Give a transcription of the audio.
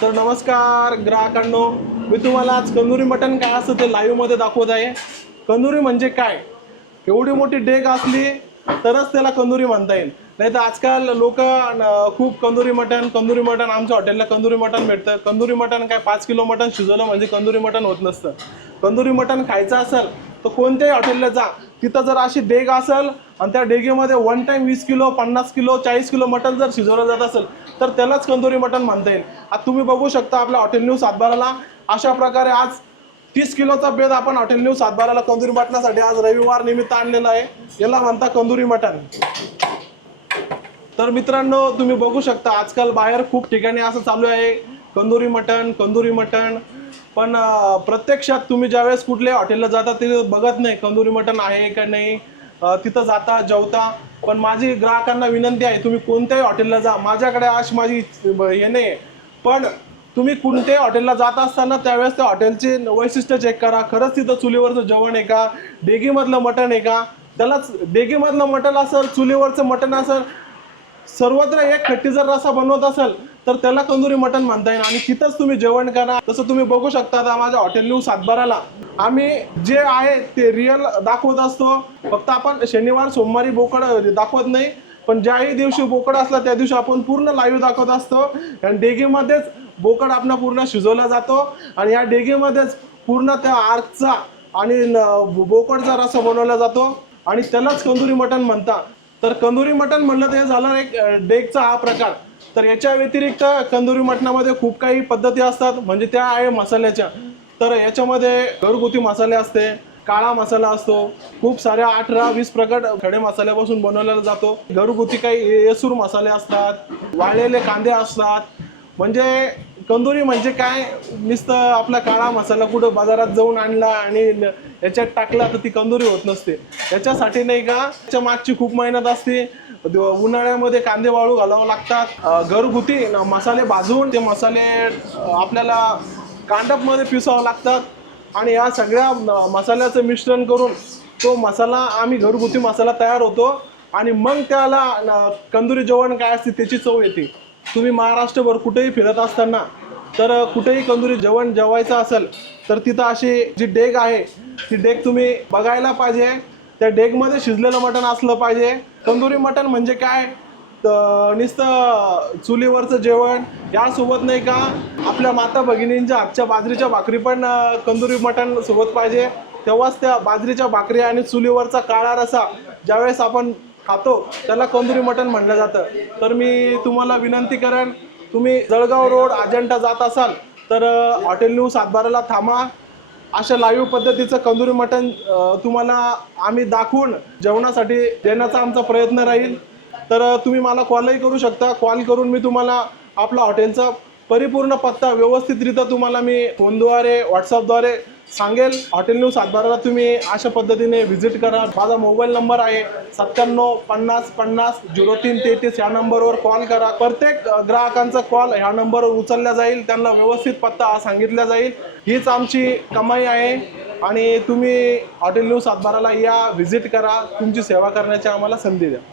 तर नमस्कार ग्राहकांनो मी तुम्हाला आज कंदुरी मटण काय असतं ते लाईव्हमध्ये दाखवत आहे. कंदुरी म्हणजे काय? एवढी मोठी डेग असली तरच त्याला कंदुरी म्हणता येईल. नाही तर आजकाल लोक खूप कंदुरी मटण कंदुरी मटण आमच्या हॉटेलला कंदुरी मटण भेटतं. कंदुरी मटण काय पाच किलो मटण शिजवलं म्हणजे कंदुरी मटण होत नसतं. कंदुरी मटण खायचं असेल तर कोणत्याही हॉटेलला जा. तिथं जर अशी डेग असेल आणि त्या डेगेमध्ये वन टाईम वीस किलो पन्नास किलो चाळीस किलो मटण जर शिजवलं जात असेल तर त्यालाच कंदुरी मटण म्हणता येईल. आता तुम्ही बघू शकता आपल्या हॉटेल न्यूज सातबाराला. अशा प्रकारे आज तीस किलोचा बेद आपण हॉटेल न्यूज सातबाराला कंदुरी मटणासाठी आज रविवार निमित्त आणलेला आहे. याला म्हणता कंदुरी मटण. तर मित्रांनो तुम्ही बघू शकता आजकाल बाहेर खूप ठिकाणी असं चालू आहे. कंदुरी मटण कंदुरी मटण. पण प्रत्यक्षात तुम्ही ज्यावेळेस कुठल्याही हॉटेलला जाता ते बघत नाही कंदुरी मटण आहे का नाही. तिथं जाता जेवता. पण माझी ग्राहकांना विनंती आहे तुम्ही कोणत्याही हॉटेलला जा. माझ्याकडे अशी माझी हे नाही आहे. पण तुम्ही कोणत्याही हॉटेलला जात असताना त्यावेळेस त्या हॉटेलचे वैशिष्ट्य चेक करा. खरंच तिथं चुलीवरचं जेवण आहे का? डेगीमधलं मटण आहे का? त्यालाच डेगीमधलं मटण असेल चुलीवरचं मटण असेल सर्वत्र एक खट्टी जर रसा बनवत असेल तर त्याला कंदुरी मटण म्हणता येईल. आणि तिथंच तुम्ही जेवण करा तसं तुम्ही बघू शकता आता माझ्या हॉटेल न्यू सातबाराला आम्ही जे आहे ते रिअल दाखवत असतो. फक्त आपण शनिवार सोमवारी बोकड दाखवत नाही. पण ज्याही दिवशी बोकड असला त्या दिवशी आपण पूर्ण लाईव्ह दाखवत असतो. आणि डेगीमध्येच बोकड आपण पूर्ण शिजवला जातो. आणि या डेगीमध्येच पूर्ण त्या आर्कचा आणि बोकडचा रसा बनवला जातो. आणि त्यालाच कंदुरी मटण म्हणतात. तर कंदुरी मटण म्हणलं तर हे झालं एक डेगचा हा प्रकार. तर याच्या व्यतिरिक्त कंदुरी मटणामध्ये खूप काही पद्धती असतात म्हणजे त्या आहे मसाल्याच्या. तर याच्यामध्ये घरगुती मसाले असते काळा मसाला असतो खूप साऱ्या अठरा वीस प्रकार खडे मसाल्यापासून बनवलेला जातो. घरगुती काही येसूर मसाले असतात वाळलेले कांदे असतात. म्हणजे कंदुरी म्हणजे काय? नुसतं आपला काळा मसाला कुठं बाजारात जाऊन आणला आणि याच्यात टाकला तर ती कंदुरी होत नसते. याच्यासाठी नाही का त्याच्या मागची खूप मेहनत असते. द- उन्हाळ्यामध्ये कांदे वाळू घालावं लागतात. घरगुती मसाले भाजून ते मसाले आपल्याला कांडपमध्ये पिसावं लागतात. आणि या सगळ्या मसाल्याचं मिश्रण करून तो मसाला आम्ही घरगुती मसाला तयार होतो. आणि मग त्याला कंदुरी जेवण काय असते त्याची चव येते. तुम्ही महाराष्ट्रभर कुठेही फिरत असताना तर कुठेही कंदुरी जेवण जेवायचं असेल तर तिथं अशी जी डेग आहे ती डेग तुम्ही बघायला पाहिजे. त्या डेगमध्ये शिजलेलं मटण असलं पाहिजे. कंदुरी मटण म्हणजे काय? तर नुसतं चुलीवरचं जेवण. यासोबत नाही का आपल्या माता भगिनींच्या हातच्या बाजरीच्या भाकरी पण कंदुरी मटण सोबत पाहिजे. तेव्हाच त्या बाजरीच्या भाकरी आणि चुलीवरचा काळा रसा ज्यावेळेस आपण खातो. त्याला कंदुरी मटण म्हणलं जातं. तर मी तुम्हाला विनंती करेन तुम्ही जळगाव रोड अजंठा जात असाल तर हॉटेल न्यू सातबाराला थांबा. अशा लाईव्ह पद्धतीचं कंदुरी मटण तुम्हाला आम्ही दाखवून जेवणासाठी देण्याचा आमचा प्रयत्न राहील. तर तुम्ही मला कॉलही करू शकता. कॉल करून मी तुम्हाला आपला हॉटेलचा परिपूर्ण पत्ता व्यवस्थितरित्या तुम्हाला मी फोनद्वारे व्हॉट्सअपद्वारे सांगेल. हॉटेल न्यू सातबाराला तुम्ही अशा पद्धतीने व्हिजिट करा. माझा मोबाईल नंबर आहे सत्त्याण्णव पन्नास पन्नास झिरो तीन तेहतीस. ह्या नंबरवर कॉल करा. प्रत्येक ग्राहकांचा कॉल ह्या नंबरवर उचलला जाईल. त्यांना व्यवस्थित पत्ता सांगितला जाईल. हीच आमची कमाई आहे. आणि तुम्ही हॉटेल न्यू सातबाराला या व्हिजिट करा. तुमची सेवा करण्याची आम्हाला संधी द्या.